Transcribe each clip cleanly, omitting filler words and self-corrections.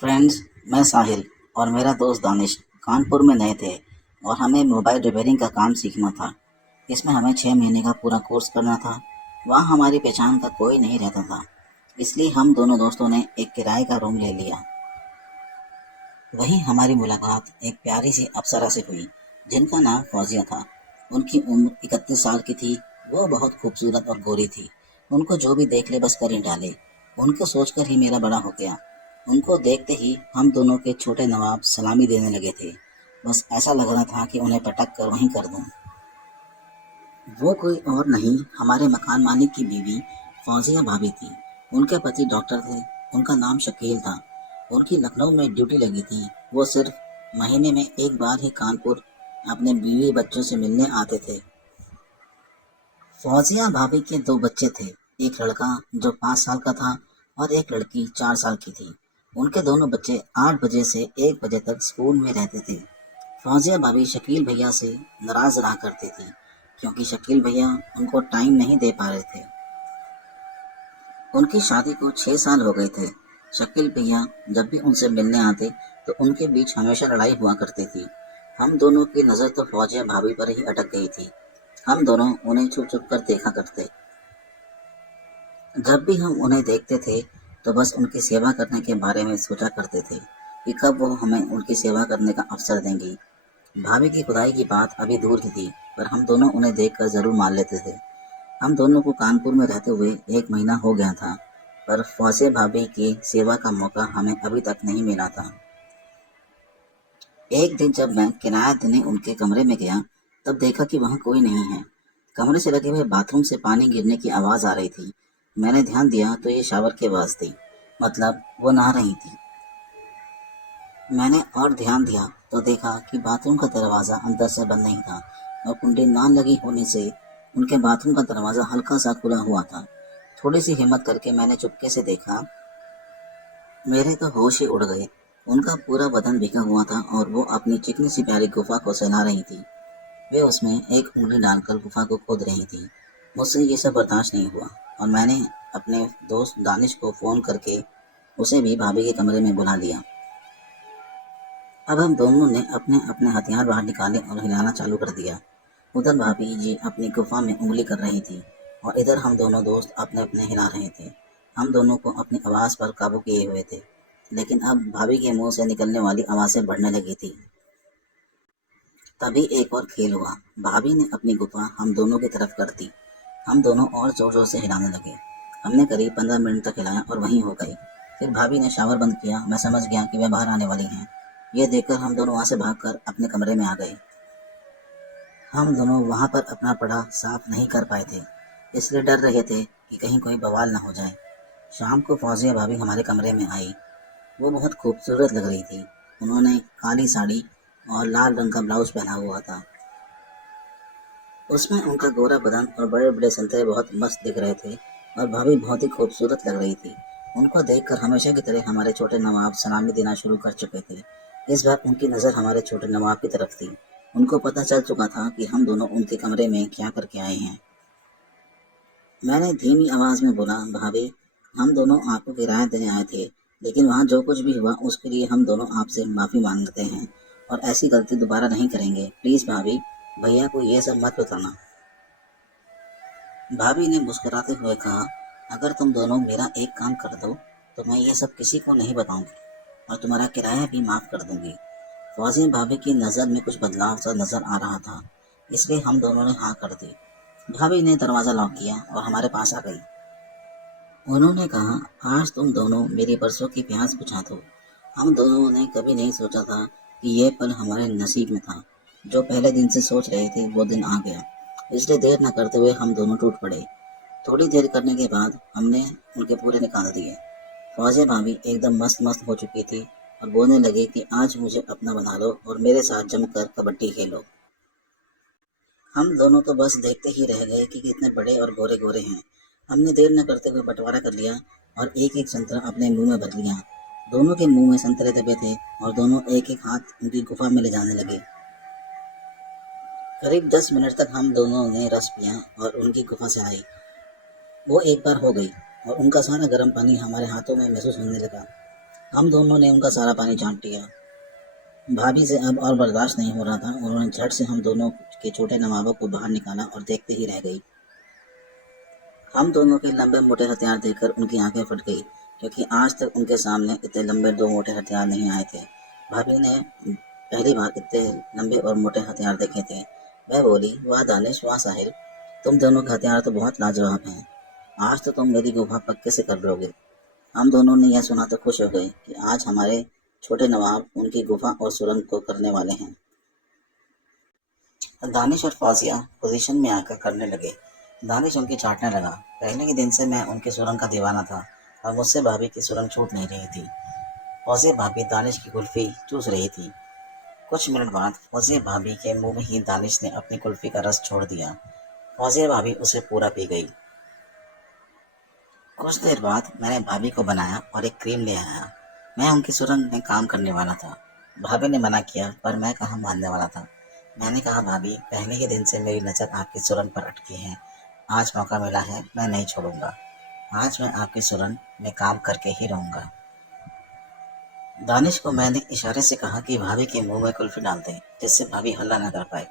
Friends, मैं साहिल और मेरा दोस्त दानिश कानपुर में नए थे और हमें मोबाइल रिपेयरिंग का काम सीखना था। इसमें हमें 6 महीने का पूरा कोर्स करना था। वहाँ हमारी पहचान का कोई नहीं रहता था, इसलिए हम दोनों दोस्तों ने एक किराए का रूम ले लिया। वहीं हमारी मुलाकात एक प्यारी सी अप्सरा से हुई जिनका नाम फौजिया था। उनकी उम्र 31 साल की थी। वो बहुत खूबसूरत और गोरी थी। उनको जो भी देख ले बस कर ही डाले। उनको सोचकर ही मेरा बड़ा हो गया। उनको देखते ही हम दोनों के छोटे नवाब सलामी देने लगे थे। बस ऐसा लग रहा था कि उन्हें पटक कर वहीं कर दूं। वो कोई और नहीं, हमारे मकान मालिक की बीवी फौजिया भाभी थी। उनके पति डॉक्टर थे। उनका नाम शकील था। उनकी लखनऊ में ड्यूटी लगी थी। वो सिर्फ महीने में एक बार ही कानपुर अपने बीवी बच्चों से मिलने आते थे। फौजिया भाभी के 2 बच्चे थे। एक लड़का जो 5 साल का था और एक लड़की 4 साल की थी। उनके दोनों बच्चे 8 बजे से 1 बजे तक स्कूल में रहते थे। फौजिया भाभी शकील भैया से नाराज रहा करती थी क्योंकि शकील भैया उनको टाइम नहीं दे पा रहे थे। उनकी शादी को 6 साल हो गए थे। शकील भैया जब भी उनसे मिलने आते तो उनके बीच हमेशा लड़ाई हुआ करती थी। हम दोनों की नज़र तो फौजिया भाभी पर ही अटक गई थी। हम दोनों उन्हें छुप छुप कर देखा करते। जब भी हम उन्हें देखते थे तो बस उनकी सेवा करने के बारे में सोचा करते थे कि कब वो हमें उनकी सेवा करने का अवसर देंगी। भाभी की खुदाई की बात अभी दूर की थी, पर हम दोनों उन्हें देखकर जरूर मान लेते थे। हम दोनों को कानपुर में रहते हुए 1 महीना हो गया था, पर फौजिया भाभी की सेवा का मौका हमें अभी तक नहीं मिला था। एक दिन जब मैं किराया देने उनके कमरे में गया, तब देखा कि वहाँ कोई नहीं है। कमरे से लगे हुए बाथरूम से पानी गिरने की आवाज़ आ रही थी। मैंने ध्यान दिया तो ये शावर की आवाज़ थी, मतलब वो नहा रही थी। मैंने और ध्यान दिया तो देखा कि बाथरूम का दरवाज़ा अंदर से बंद नहीं था और कुंडी ना लगी होने से उनके बाथरूम का दरवाज़ा हल्का सा खुला हुआ था। थोड़ी सी हिम्मत करके मैंने चुपके से देखा। मेरे तो होश ही उड़ गए। उनका पूरा बदन भीगा हुआ था और वो अपनी चिकनी सी प्यारी गुफा को सहला रही थी। वे उसमें एक उंगली डालकर गुफा को खोद रही थी। मुझसे ये सब बर्दाश्त नहीं हुआ और मैंने अपने दोस्त दानिश को फ़ोन करके उसे भी भाभी के कमरे में बुला लिया। अब हम दोनों ने अपने अपने हथियार बाहर निकाले और हिलाना चालू कर दिया। उधर भाभी जी अपनी गुफा में उंगली कर रही थी और इधर हम दोनों दोस्त अपने अपने हिला रहे थे। हम दोनों को अपनी आवाज़ पर काबू किए हुए थे, लेकिन अब भाभी के मुंह से निकलने वाली आवाज़ें बढ़ने लगी थी। तभी एक और खेल हुआ। भाभी ने अपनी गुफा हम दोनों की तरफ कर दी। हम दोनों और जोर जोर से हिलाने लगे। हमने करीब 15 मिनट तक हिलाया और वहीं हो गए। फिर भाभी ने शावर बंद किया। मैं समझ गया कि वह बाहर आने वाली हैं। ये देखकर हम दोनों वहाँ से भागकर अपने कमरे में आ गए। हम दोनों वहाँ पर अपना पड़ा साफ नहीं कर पाए थे, इसलिए डर रहे थे कि कहीं कोई बवाल न हो जाए। शाम को फौजिया भाभी हमारे कमरे में आई। वो बहुत खूबसूरत लग रही थी। उन्होंने काली साड़ी और लाल रंग का ब्लाउज पहना हुआ था। उसमें उनका गोरा बदन और बड़े बड़े संतरे बहुत मस्त दिख रहे थे और भाभी बहुत ही खूबसूरत लग रही थी। उनको देखकर हमेशा की तरह हमारे छोटे नवाब सलामी देना शुरू कर चुके थे। इस बार उनकी नज़र हमारे छोटे नवाब की तरफ थी। उनको पता चल चुका था कि हम दोनों उनके कमरे में क्या करके आए हैं। मैंने धीमी आवाज़ में बोला, भाभी, हम दोनों आपको किराया देने आए थे, लेकिन वहाँ जो कुछ भी हुआ उसके लिए हम दोनों आपसे माफ़ी मांगते हैं और ऐसी गलती दोबारा नहीं करेंगे। प्लीज़ भाभी, भैया को ये सब मत बताना। भाभी ने मुस्कुराते हुए कहा, अगर तुम दोनों मेरा एक काम कर दो तो मैं ये सब किसी को नहीं बताऊंगी और तुम्हारा किराया भी माफ़ कर दूंगी। फौजिया भाभी की नज़र में कुछ बदलाव सा नज़र आ रहा था, इसलिए हम दोनों ने हाँ कर दी। भाभी ने दरवाज़ा लॉक किया और हमारे पास आ गई। उन्होंने कहा, आज तुम दोनों मेरी बरसों की प्यास बुझा दो। हम दोनों ने कभी नहीं सोचा था कि ये पल हमारे नसीब में था। जो पहले दिन से सोच रहे थे वो दिन आ गया, इसलिए देर न करते हुए हम दोनों टूट पड़े। थोड़ी देर करने के बाद हमने उनके पूरे निकाल दिए। फौजिया भाभी एकदम मस्त मस्त हो चुकी थी और बोलने लगी कि आज मुझे अपना बना लो और मेरे साथ जमकर कबड्डी खेलो। हम दोनों तो बस देखते ही रह गए कि कितने बड़े और गोरे गोरे हैं। हमने देर न करते हुए बंटवारा कर लिया और एक एक संतरा अपने मुंह में भर लिया। दोनों के मुंह में संतरे दबे थे और दोनों एक एक हाथ उनकी गुफा में ले जाने लगे। करीब 10 मिनट तक हम दोनों ने रस पिया और उनकी गुफा से आए। वो एक बार हो गई और उनका सारा गर्म पानी हमारे हाथों में महसूस होने लगा। हम दोनों ने उनका सारा पानी चाट लिया। भाभी से अब और बर्दाश्त नहीं हो रहा था। उन्होंने झट से हम दोनों के छोटे नवाबों को बाहर निकाला और देखते ही रह गई। हम दोनों के लंबे मोटे हथियार देखकर उनकी आंखें फट गई, क्योंकि आज तक उनके सामने इतने लंबे दो मोटे हथियार नहीं आए थे। भाभी ने पहली बार इतने लंबे और मोटे हथियार देखे थे। वह बोली, वाह दानिश, वाह साहिल, तुम दोनों के हथियार तो बहुत लाजवाब हैं। आज तो तुम मेरी गुफा पक्के से कर लोगे। हम दोनों ने यह सुना तो खुश हो गए कि आज हमारे छोटे नवाब उनकी गुफा और सुरंग को करने वाले हैं। दानिश और फौजिया पोजीशन में आकर करने लगे। दानिश उनकी चाटने लगा। पहले के दिन से मैं उनकी सुरंग का दीवाना था और मुझसे भाभी की सुरंग छूट नहीं रही थी। फौजिया भाभी दानिश की कुल्फी चूस रही थी। कुछ मिनट बाद फौजिया भाभी के मुंह में ही दानिश ने अपनी कुल्फी का रस छोड़ दिया। फौजिया भाभी उसे पूरा पी गई। कुछ देर बाद मैंने भाभी को बनाया और एक क्रीम ले आया। मैं उनकी सुरंग में काम करने वाला था। भाभी ने मना किया, पर मैं कहाँ मानने वाला था। मैंने कहा, भाभी, पहले ही दिन से मेरी नज़र आपकी सुरंग पर अटकी है। आज मौका मिला है, मैं नहीं छोड़ूंगा। आज मैं आपकी सुरंग में काम करके ही रहूंगा। दानिश को मैंने इशारे से कहा कि भाभी के मुंह में कुल्फी डाल दे, जिससे भाभी हल्ला न कर पाए।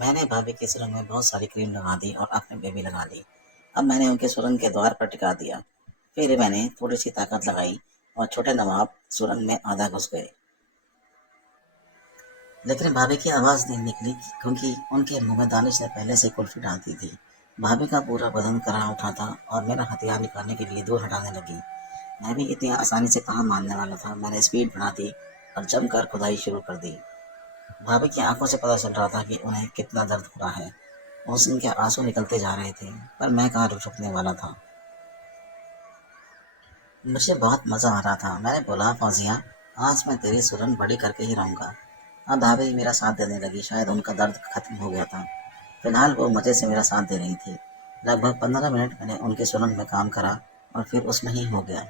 मैंने भाभी की सुरंग में बहुत सारी क्रीम लगा दी और अपने पे भी लगा दी। अब मैंने उनके सुरंग के द्वार पर टिका दिया। फिर मैंने थोड़ी सी ताकत लगाई और छोटे नवाब सुरंग में आधा घुस गए। लेकिन भाभी की आवाज़ नहीं निकली, क्योंकि उनके मुंह में दानिश ने पहले से कुल्फी डाल दी थी। भाभी का पूरा बदन कराह उठा था और मेरा हथियार निकालने के लिए दूर हटाने लगी। मैं भी इतनी आसानी से कहाँ मानने वाला था। मैंने स्पीड बढ़ा दी और जमकर खुदाई शुरू कर दी। भाभी की आंखों से पता चल रहा था कि उन्हें कितना दर्द हो रहा है। उनके आंसू निकलते जा रहे थे, पर मैं कहाँ रुकने वाला था। मुझे बहुत मज़ा आ रहा था। मैंने बोला, फौजिया, आज मैं तेरी सुरंग बड़ी करके ही रहूँगा। अब भाभी मेरा साथ देने लगी। शायद उनका दर्द खत्म हो गया था। फिलहाल वो मज़े से मेरा साथ दे रही थी। लगभग 15 मिनट मैंने उनके सुरंग में काम करा और फिर उसमें ही हो गया।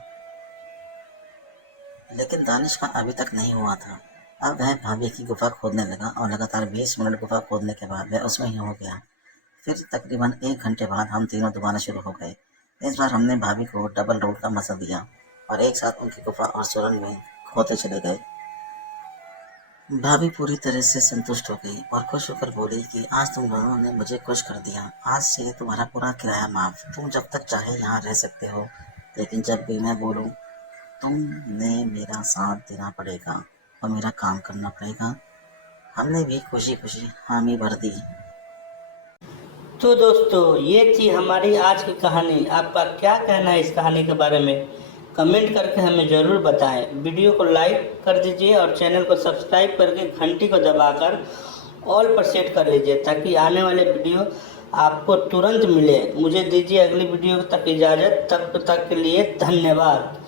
लेकिन दानिश का अभी तक नहीं हुआ था। अब वह भाभी की गुफा खोदने लगा और लगातार 20 मिनट गुफा खोदने के बाद वह उसमें ही हो गया। फिर तकरीबन 1 घंटे बाद हम तीनों दोबारा शुरू हो गए। इस बार हमने भाभी को डबल रोल का मजा दिया और एक साथ उनकी गुफा और सुरंग में खोदते चले गए। भाभी पूरी तरह से संतुष्ट हो गई और खुश होकर बोली कि आज तुम दोनों ने मुझे खुश कर दिया। आज से तुम्हारा पूरा किराया माफ। तुम जब तक चाहे यहाँ रह सकते हो, लेकिन जब भी मैं बोलूँ तुमने मेरा साथ देना पड़ेगा और मेरा काम करना पड़ेगा। हमने भी खुशी खुशी हामी भर दी। तो दोस्तों, ये थी हमारी आज की कहानी। आपका क्या कहना है इस कहानी के बारे में? कमेंट करके हमें ज़रूर बताएं। वीडियो को लाइक कर दीजिए और चैनल को सब्सक्राइब करके घंटी को दबाकर ऑल पर सेट कर लीजिए, ताकि आने वाले वीडियो आपको तुरंत मिले। मुझे दीजिए अगली वीडियो तक इजाज़त। तब तक के लिए धन्यवाद।